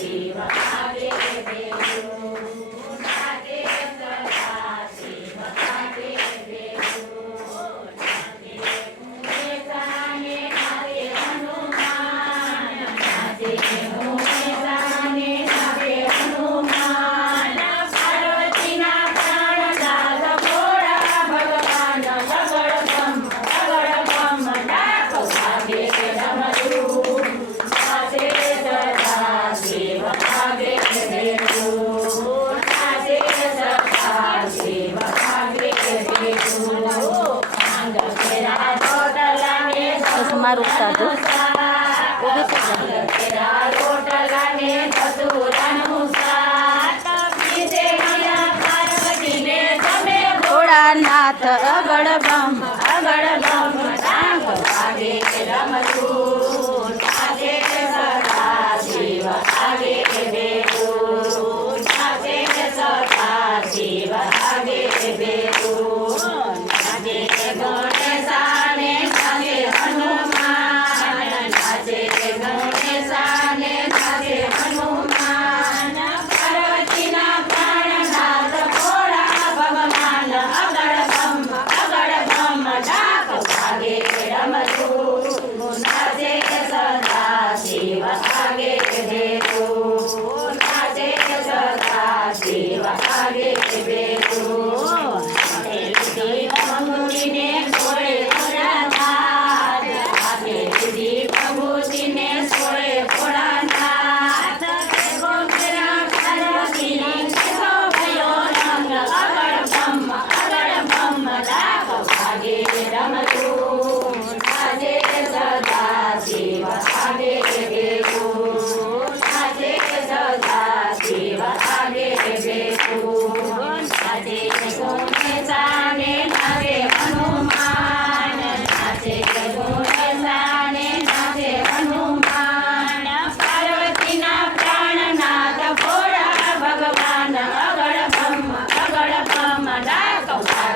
Viva a Deus! તમારું સાધુ. ભોળાનાથ અગળ બમ અગળ બમ Ram Shiva.